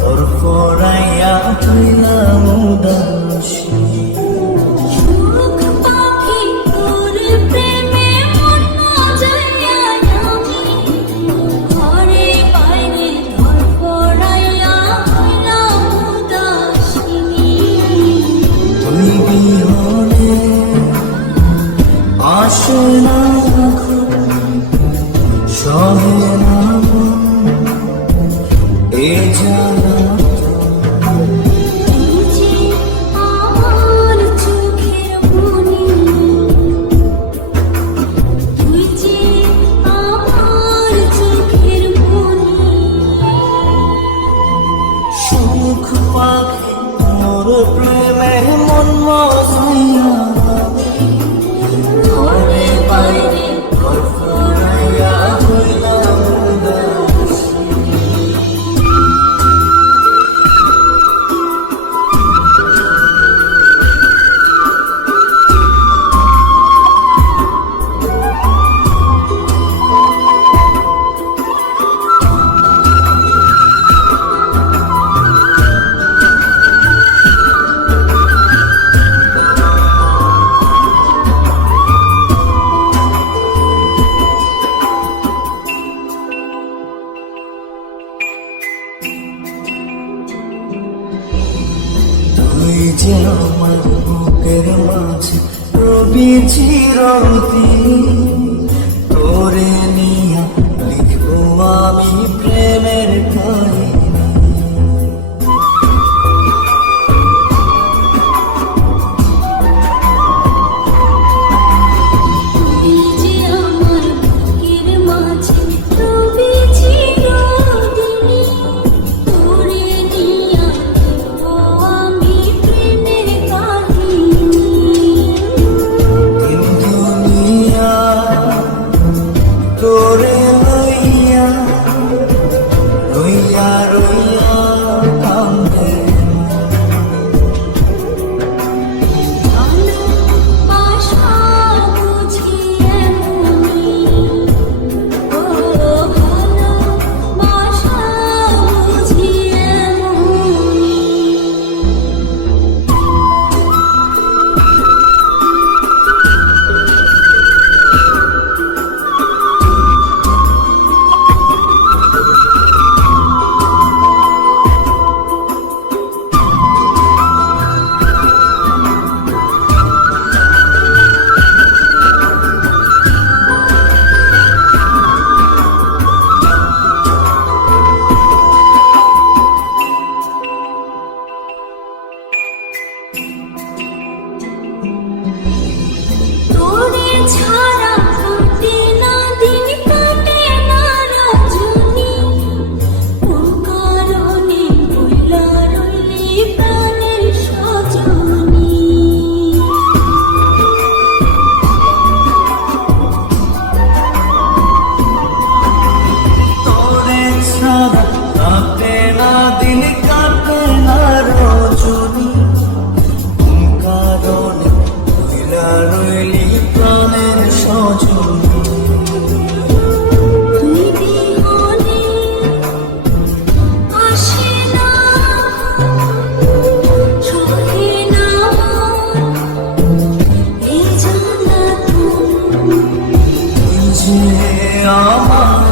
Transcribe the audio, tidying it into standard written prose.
তোর পড়াইয়া হইলাম উদাসী সুখ পাখি তোর প্রেমে মন মজাইয়া আমি ঘরে বাইরে তোর পড়াইয়া হইলাম উদাসিনী তুই বিহনে আসে না সহে না এ জানা তুই যে আমার চোখের মনি তুই যে আমার চোখের মনি সুখ পাখি মোর প্রেমে মন মজাইয়া ঘরে বাইরে ঘর ফরাইয়া হইলাম উদাসী তুই যে আমার বুকের মাঝে রবি চিরদিন তোরে নিয়া লিখবো আমি প্রেমের কাহিনী তুই যে আমার বুকের মাঝে রবি চিরদিনী তোরে নিয়া লিখবো আমি প্রেমের কাহিনী দিন দুনিয়া তোরে লইয়া রইয়া রইয়া কান্দে ভালোবাসা বুঝি এমনি ও ভালোবাসা বুঝি এমনি তোরে ছাড়া কাটে না দিন কাটে না রজনী কোন কারণে ভুলা রইলি প্রাণের সজনী তোরে ছাড়া কাটে না দিন কাটে না রজনী কোন কারণে ভুলা রইলি প্রাণের সজনী তুই বিহনে আসে না সহে না এই জানা তুই যে আমার